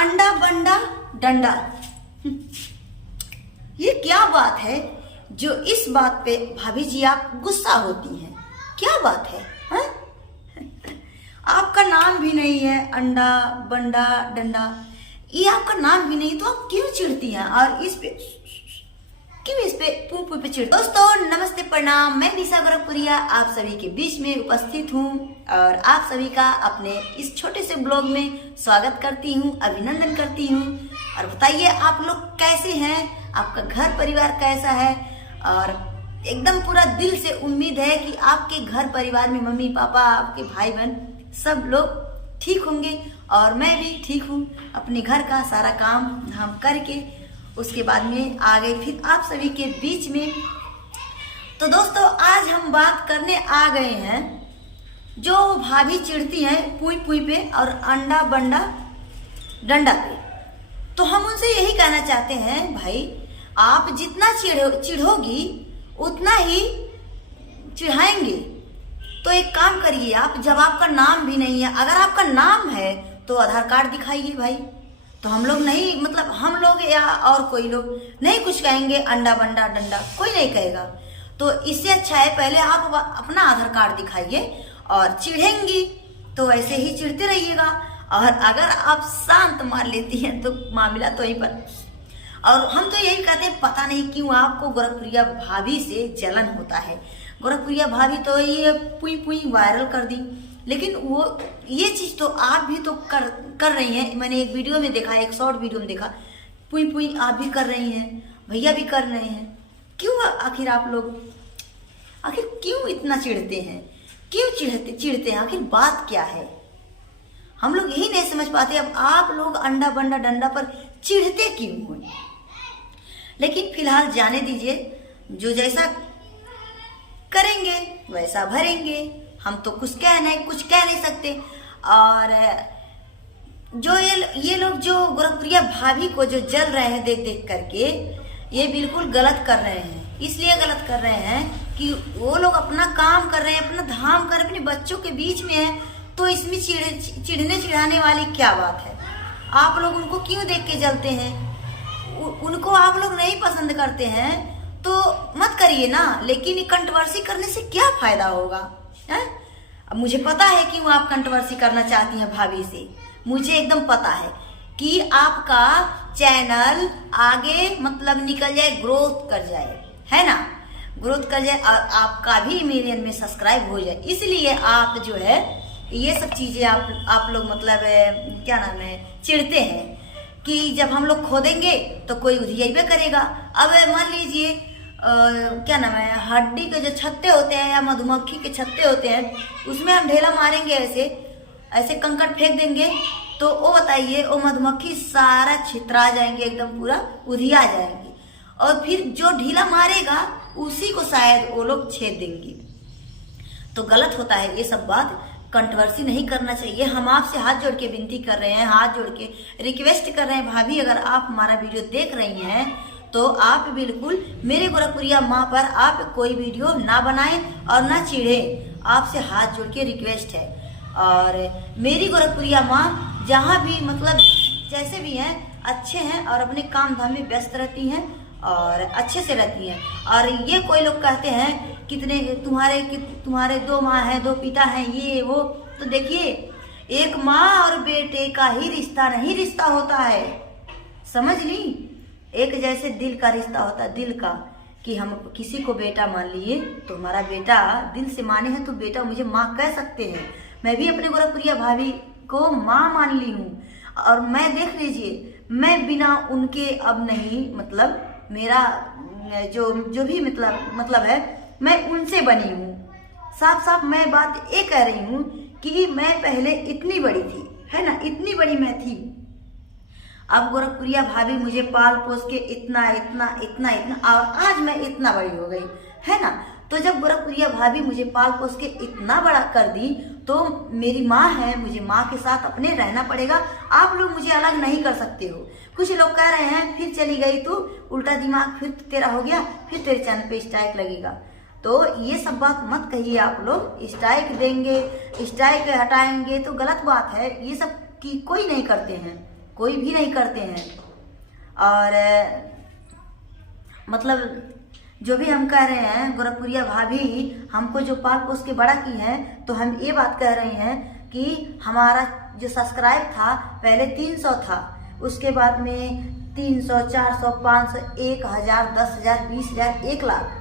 अंडा बंडा डंडा। ये क्या बात है जो इस बात पे भाभी जी आप गुस्सा होती हैं? क्या बात है, हा? आपका नाम भी नहीं है अंडा बंडा डंडा, ये आपका नाम भी नहीं, तो आप क्यों चिढ़ती हैं? और इस पे पू पू पे चिढ़। दोस्तों नमस्ते प्रणाम, मैं निशा गोरखपुरिया आप सभी के बीच में उपस्थित हूँ और आप सभी का अपने इस छोटे से ब्लॉग में स्वागत करती हूँ, अभिनंदन करती हूँ। और बताइए आप लोग कैसे हैं, आपका घर परिवार कैसा है? और एकदम पूरा दिल से उम्मीद है कि आपके घर परिवार में मम्मी पापा, आपके भाई बहन सब लोग ठीक होंगे और मैं भी ठीक हूँ। अपने घर का सारा काम हम करके उसके बाद में आ गए फिर आप सभी के बीच में। तो दोस्तों आज हम बात करने आ गए हैं जो भाभी चिढ़ती हैं पुई पुई पे और अंडा बंडा डंडा पे। तो हम उनसे यही कहना चाहते हैं, भाई आप जितना चिढ़ोगी उतना ही चिढ़ाएंगे। तो एक काम करिए, आप जब आपका नाम भी नहीं है, अगर आपका नाम है तो आधार कार्ड दिखाइए भाई। तो हम लोग नहीं, मतलब हम लोग या और कोई लोग नहीं कुछ कहेंगे, अंडा बंडा डंडा कोई नहीं कहेगा। तो इससे अच्छा है पहले आप अपना आधार कार्ड दिखाइए और चिढ़ेंगी तो ऐसे ही चिढ़ते रहिएगा। और अगर आप शांत मार लेती हैं तो मामला तो यहीं पर। और हम तो यही कहते हैं, पता नहीं क्यों आपको गोरखपुरिया भाभी से जलन होता है। गोरखपुरिया भाभी तो ये पुई पुई वायरल कर दी, लेकिन वो ये चीज तो आप भी तो कर रही हैं। मैंने एक वीडियो में देखा, एक शॉर्ट वीडियो में देखा, पुई पुई आप भी कर रही हैं, भैया भी कर रहे हैं। क्यों आखिर आप लोग आखिर क्यों इतना चिढ़ते हैं? क्यों चिढ़ते हैं? आखिर बात क्या है? हम लोग यही नहीं समझ पाते। अब आप लोग अंडा बंडा डंडा पर चिढ़ते क्यों हो? लेकिन फिलहाल जाने दीजिए, जो जैसा करेंगे वैसा भरेंगे। हम तो कुछ कह नहीं सकते। और जो ये लोग जो गोरखपुरिया भाभी को जो जल रहे हैं देख देख करके, ये बिल्कुल गलत कर रहे हैं। इसलिए गलत कर रहे हैं कि वो लोग अपना काम कर रहे हैं, अपना धाम कर, अपने बच्चों के बीच में है, तो इसमें चिढ़ने चिढ़ाने वाली क्या बात है? आप लोग उनको क्यों देख के जलते हैं? उनको आप लोग नहीं पसंद करते हैं तो मत करिए ना, लेकिन कंट्रोवर्सी करने से क्या फायदा होगा? है? अब मुझे पता है कि वो आप कंट्रोवर्सी करना चाहती हैं भाभी से, मुझे एकदम पता है कि आपका चैनल आगे मतलब निकल जाए, ग्रोथ कर जाए, है ना, ग्रोथ कर जाए और आपका भी मिलियन में सब्सक्राइब हो जाए। इसलिए आप जो है ये सब चीजें आप लोग मतलब क्या नाम है चिढ़ते हैं कि जब हम लोग खोदेंगे तो कोई उधियाइबे करेगा। अब मान लीजिए क्या नाम है, हड्डी के जो छत्ते होते हैं या मधुमक्खी के छत्ते होते हैं, उसमें हम ढेला मारेंगे, ऐसे कंकड़ फेंक देंगे, तो वो बताइए वो मधुमक्खी सारा छितरा जाएंगे, एकदम पूरा उधिया जाएंगे। और फिर जो ढीला मारेगा उसी को शायद वो लोग छेद देंगे। तो गलत होता है ये सब बात, कंट्रोवर्सी नहीं करना चाहिए। हम आपसे हाथ जोड़ के विनती कर रहे हैं, हाथ जोड़ के रिक्वेस्ट कर रहे हैं, भाभी अगर आप हमारा वीडियो देख रही हैं तो आप बिल्कुल मेरे गोरखपुरिया माँ पर आप कोई वीडियो ना बनाएं और ना चिढ़ें। आपसे हाथ जोड़ के रिक्वेस्ट है। और मेरी गोरखपुरिया माँ जहाँ भी मतलब जैसे भी हैं अच्छे हैं और अपने काम धाम में व्यस्त रहती हैं और अच्छे से रहती हैं। और ये कोई लोग कहते हैं कितने तुम्हारे 2 माँ हैं, 2 पिता हैं, ये वो, तो देखिए एक माँ और बेटे का ही रिश्ता नहीं रिश्ता होता है, समझ ली। एक जैसे दिल का रिश्ता होता है, दिल का, कि हम किसी को बेटा मान लिए तो हमारा बेटा दिल से माने हैं तो बेटा मुझे माँ कह सकते हैं। मैं भी अपने गोरखपुरिया भाभी को माँ मान ली हूँ और मैं देख लीजिए, मैं बिना उनके अब नहीं, मतलब मेरा जो भी मतलब है, मैं उनसे बनी हूँ। साफ साफ मैं बात ये कह रही हूँ कि मैं पहले इतनी बड़ी थी, है ना, इतनी बड़ी मैं थी। अब गोरखपुरिया भाभी मुझे पाल पोस के इतना और आज मैं इतना बड़ी हो गई, है ना। तो जब गोरखपुरिया भाभी मुझे पाल पोस के इतना बड़ा कर दी तो मेरी माँ है, मुझे माँ के साथ अपने रहना पड़ेगा। आप लोग मुझे अलग नहीं कर सकते हो। कुछ लोग कह रहे हैं फिर चली गई तू, उल्टा दिमाग फिर तेरा हो गया, फिर तेरे चैनल पे स्ट्राइक लगेगा। तो ये सब बात मत कहिए आप लोग। स्ट्राइक देंगे, स्ट्राइक हटाएंगे तो गलत बात है। ये सब की कोई नहीं करते हैं, कोई भी नहीं करते हैं। और मतलब जो भी हम कह रहे हैं, गोरखपुरिया भाभी हमको जो पाल पोस के बड़ा की है, तो हम ये बात कह रहे हैं कि हमारा जो सब्सक्राइब था पहले 300 था, उसके बाद में 300, 400, 500, 1000, 10,000, 20,000, 1 लाख।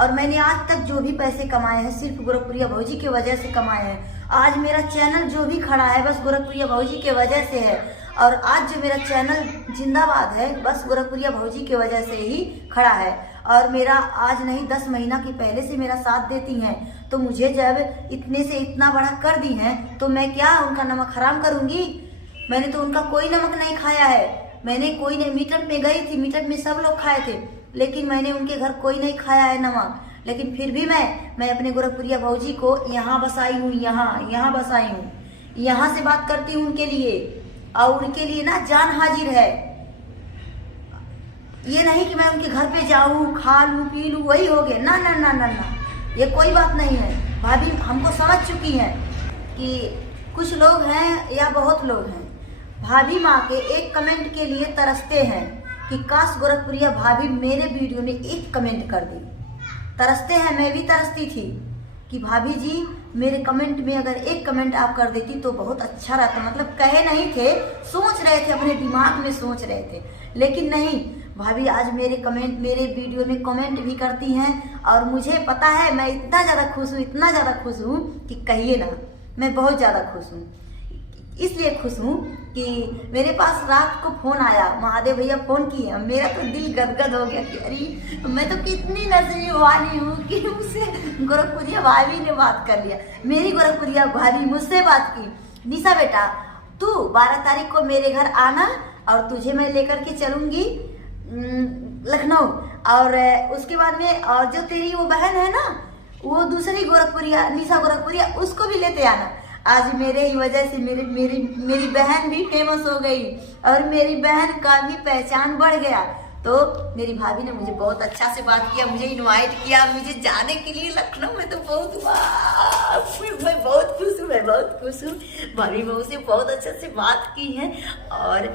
और मैंने आज तक जो भी पैसे कमाए हैं सिर्फ गोरखपुरिया भौजी की वजह से कमाए हैं। आज मेरा चैनल जो भी खड़ा है बस गोरखपुरिया भौजी के वजह से है। और आज जो मेरा चैनल जिंदाबाद है बस गोरखपुरिया भौजी की वजह से ही खड़ा है। और मेरा आज नहीं 10 महीना के पहले से मेरा साथ देती हैं, तो मुझे जब इतने से इतना बड़ा कर दी हैं तो मैं क्या उनका नमक हराम करूंगी? मैंने तो उनका कोई नमक नहीं खाया है। मैंने कोई नहीं, मीटअप में गई थी, मीटअप में सब लोग खाए थे, लेकिन मैंने उनके घर कोई नहीं खाया है नमक। लेकिन फिर भी मैं अपने गोरखपुरिया भौजी को यहाँ बसाई हूँ, यहाँ बसाई हूँ, यहाँ से बात करती हूँ उनके लिए। और उनके लिए ना जान हाजिर है। ये नहीं कि मैं उनके घर पे जाऊँ, खा लूँ, पी लूँ, वही हो गया। ना ना ना ना ना, ये कोई बात नहीं है। भाभी हमको समझ चुकी हैं कि कुछ लोग हैं या बहुत लोग हैं, भाभी माँ के एक कमेंट के लिए तरसते हैं कि काश गोरखपुरिया भाभी मेरे वीडियो में एक कमेंट कर दी। तरसते हैं, मैं भी तरसती थी कि भाभी जी मेरे कमेंट में अगर एक कमेंट आप कर देती तो बहुत अच्छा रहता। मतलब कहे नहीं थे, सोच रहे थे, अपने दिमाग में सोच रहे थे, लेकिन नहीं, भाभी आज मेरे वीडियो में कमेंट भी करती हैं। और मुझे पता है मैं इतना ज़्यादा खुश हूँ, इतना ज़्यादा खुश हूँ कि कहिए ना। मैं बहुत ज़्यादा खुश हूँ। इसलिए खुश हूँ कि मेरे पास रात को फोन आया, महादेव भैया फोन किए, मेरा तो दिल गदगद हो गया कि अरे मैं तो कितनी नसीब वाली हूँ कि मुझसे गोरखपुरिया भाभी ने बात कर लिया। मेरी गोरखपुरिया भाभी मुझसे बात की, निशा बेटा तू 12 तारीख को मेरे घर आना और तुझे मैं लेकर के चलूंगी लखनऊ। और उसके बाद में और जो तेरी वो बहन है ना, वो दूसरी गोरखपुरिया, निशा गोरखपुरिया, उसको भी लेते आना। आज मेरे ही वजह से मेरी बहन भी फेमस हो गई और मेरी बहन का भी पहचान बढ़ गया। तो मेरी भाभी ने मुझे बहुत अच्छा से बात किया, मुझे इनवाइट किया मुझे जाने के लिए लखनऊ में। तो बहुत मैं बहुत खुश हूँ, मैं बहुत खुश हूँ। भाभी बहू से बहुत अच्छे से बात की है। और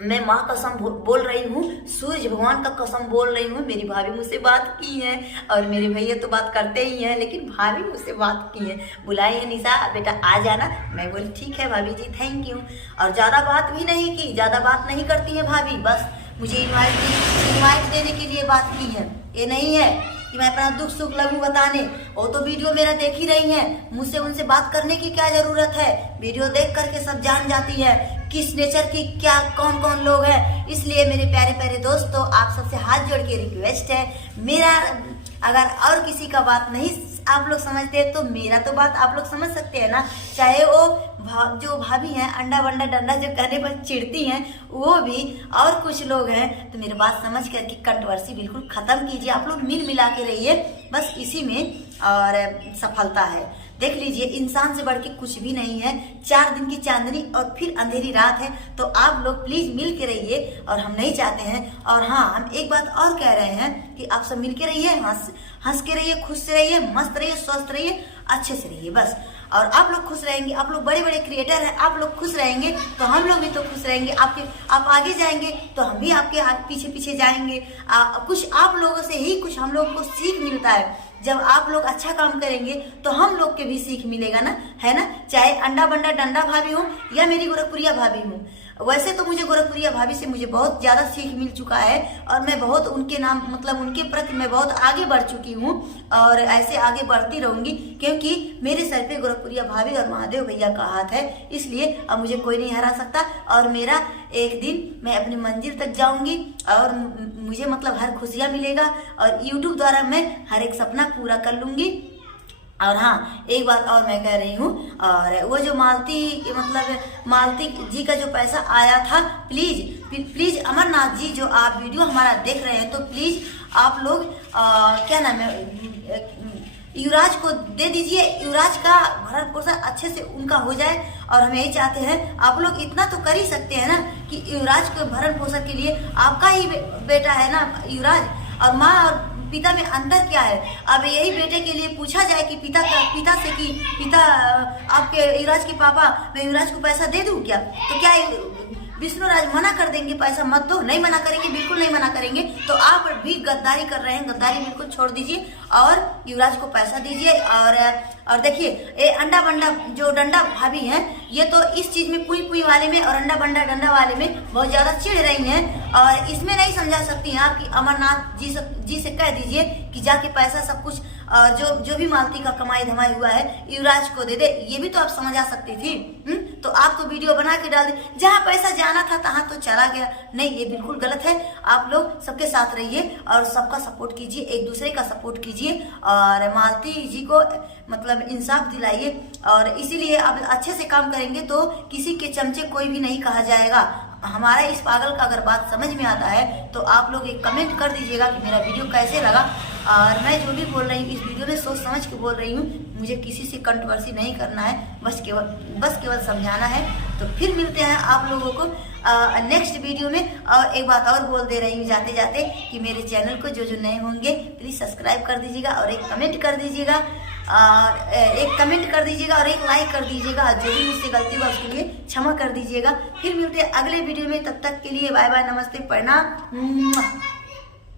मैं माँ कसम बोल रही हूँ, सूर्य भगवान का कसम बोल रही हूँ, मेरी भाभी मुझसे बात की है। और मेरे भैया तो बात करते ही हैं, लेकिन भाभी मुझसे बात की है, बुलाई है निशा बेटा आ जाना। मैं बोली ठीक है भाभी जी, थैंक यू। और ज़्यादा बात भी नहीं की, ज़्यादा बात नहीं करती है भाभी, बस मुझे इनवाइट देने के लिए बात की है। ये नहीं है कि मैं अपना दुख सुख लगूं बताने। वो तो वीडियो मेरा देख ही रही हैं, मुझसे उनसे बात करने की क्या जरूरत है? वीडियो देख करके सब जान जाती है किस नेचर की क्या कौन कौन लोग हैं। इसलिए मेरे प्यारे प्यारे दोस्तों, आप सबसे हाथ जोड़ के रिक्वेस्ट है, मेरा अगर और किसी का बात नहीं आप लोग समझते हैं तो मेरा तो बात आप लोग समझ सकते हैं ना। चाहे वो जो भाभी हैं अंडा बंडा डंडा जो कहने पर चिढ़ती हैं, वो भी और कुछ लोग हैं, तो मेरी बात समझ करके कंट्रोवर्सी बिल्कुल खत्म कीजिए। आप लोग मिल मिला के रहिए, बस इसी में और सफलता है। देख लीजिए, इंसान से बढ़ के कुछ भी नहीं है। 4 दिन की चांदनी और फिर अंधेरी रात है। तो आप लोग प्लीज मिल के रहिए, और हम नहीं चाहते हैं। और हाँ, हम एक बात और कह रहे हैं कि आप सब मिल के रहिए, हंस के रहिए, खुश से रहिए, मस्त रहिए, स्वस्थ रहिए, अच्छे से रहिए बस। और आप लोग खुश रहेंगे, आप लोग बड़े बड़े क्रिएटर हैं, आप लोग खुश रहेंगे तो हम लोग भी तो खुश रहेंगे। आप आगे जाएंगे तो हम भी आपके पीछे पीछे जाएंगे। कुछ आप लोगों से ही कुछ हम लोग को सीख मिलता है। जब आप लोग अच्छा काम करेंगे तो हम लोग के भी सीख मिलेगा ना, है ना। चाहे अंडा बंडा डंडा भाभी हो या मेरी गोरखपुरिया भाभी हूँ। वैसे तो मुझे गोरखपुरिया भाभी से मुझे बहुत ज़्यादा सीख मिल चुका है, और मैं बहुत उनके नाम मतलब उनके प्रति मैं बहुत आगे बढ़ चुकी हूँ, और ऐसे आगे बढ़ती रहूँगी, क्योंकि मेरे सर पे गोरखपुरिया भाभी और महादेव भैया का हाथ है। इसलिए अब मुझे कोई नहीं हरा सकता, और मेरा एक दिन मैं अपनी मंजिल तक जाऊँगी, और मुझे मतलब हर खुशियाँ मिलेगा, और यूट्यूब द्वारा मैं हर एक सपना पूरा कर लूँगी। और हाँ, एक बात और मैं कह रही हूँ, और वो जो मालती जी का जो पैसा आया था, प्लीज अमरनाथ जी, जो आप वीडियो हमारा देख रहे हैं, तो प्लीज आप लोग क्या नाम है, युवराज को दे दीजिए। युवराज का भरण पोषण अच्छे से उनका हो जाए, और हम यही चाहते हैं। आप लोग इतना तो कर ही सकते हैं ना कि युवराज को भरण पोषण के लिए आपका ही बेटा है ना युवराज, और माँ और पिता में अंतर क्या है। अब यही बेटे के लिए पूछा जाए कि पिता से कि पिता आपके युवराज के पापा, मैं युवराज को पैसा दे दूं क्या, तो क्या विष्णुराज मना कर देंगे पैसा मत दो? नहीं मना करेंगे, बिल्कुल नहीं मना करेंगे। तो आप भी गद्दारी कर रहे हैं, गद्दारी बिल्कुल छोड़ दीजिए और युवराज को पैसा दीजिए। और देखिए ये अंडा बंडा जो डंडा भाभी हैं, ये तो इस चीज में पुई पुई वाले में और अंडा बंडा डंडा वाले में बहुत ज्यादा चिढ़ रही हैं और इसमें नहीं समझा सकती हैं आप कि अमरनाथ जी से कह दीजिए कि जाके पैसा सब कुछ जो भी मालती का कमाई धमाई हुआ है युवराज को दे दे। ये भी तो आप समझा सकती थी। तो आप तो वीडियो बना के डाल दी, जहाँ पैसा जाना था तहाँ तो चला गया। नहीं, ये बिल्कुल गलत है। आप लोग सबके साथ रहिए और सबका सपोर्ट कीजिए, एक दूसरे का सपोर्ट कीजिए और मालती जी को मतलब इंसाफ दिलाइए। और इसीलिए आप अच्छे से काम करेंगे तो किसी के चमचे कोई भी नहीं कहा जाएगा। हमारा इस पागल का अगर बात समझ में आता है तो आप लोग एक कमेंट कर दीजिएगा कि मेरा वीडियो कैसे लगा। और मैं जो भी बोल रही हूँ इस वीडियो में सोच समझ के बोल रही हूँ, मुझे किसी से कंट्रोवर्सी नहीं करना है, बस केवल समझाना है। तो फिर मिलते हैं आप लोगों को नेक्स्ट वीडियो में। और एक बात और बोल दे रही हूँ जाते जाते कि मेरे चैनल को जो नए होंगे प्लीज़ सब्सक्राइब कर दीजिएगा और एक कमेंट कर दीजिएगा और एक लाइक कर दीजिएगा। जो भी मुझसे गलती हुआ उसके लिए क्षमा कर दीजिएगा। फिर मिलते हैं अगले वीडियो में, तब तक के लिए बाय बाय, नमस्ते, प्रणाम।